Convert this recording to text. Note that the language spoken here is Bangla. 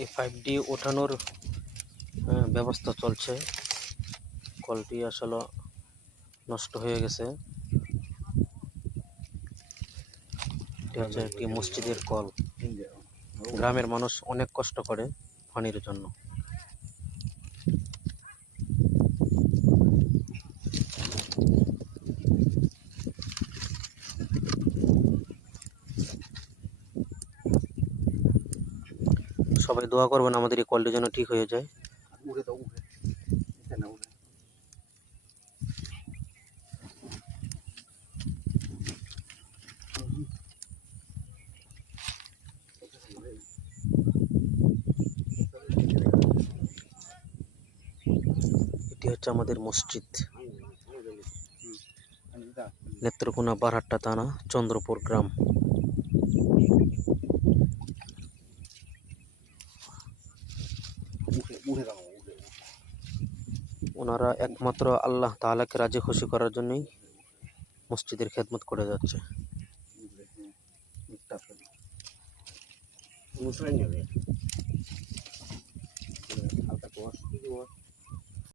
এই 5D ওঠানোর ব্যবস্থা চলছে। কলটি আসলে নষ্ট হয়ে গেছে। এটা হচ্ছে একটি মসজিদের কল। গ্রামের মানুষ অনেক কষ্ট করে পানির জন্য। সবাই দোয়া করবেন আমাদের এই কলটি যেন ঠিক হয়ে যায়। এটি হচ্ছে আমাদের মসজিদ, নেত্রকোনা বারহাট্টা থানা, চন্দ্রপুর গ্রাম। ওনারা একমাত্র আল্লাহ তাআলাকে রাজি খুশি করার জন্যই মসজিদের খেদমত করে যাচ্ছে।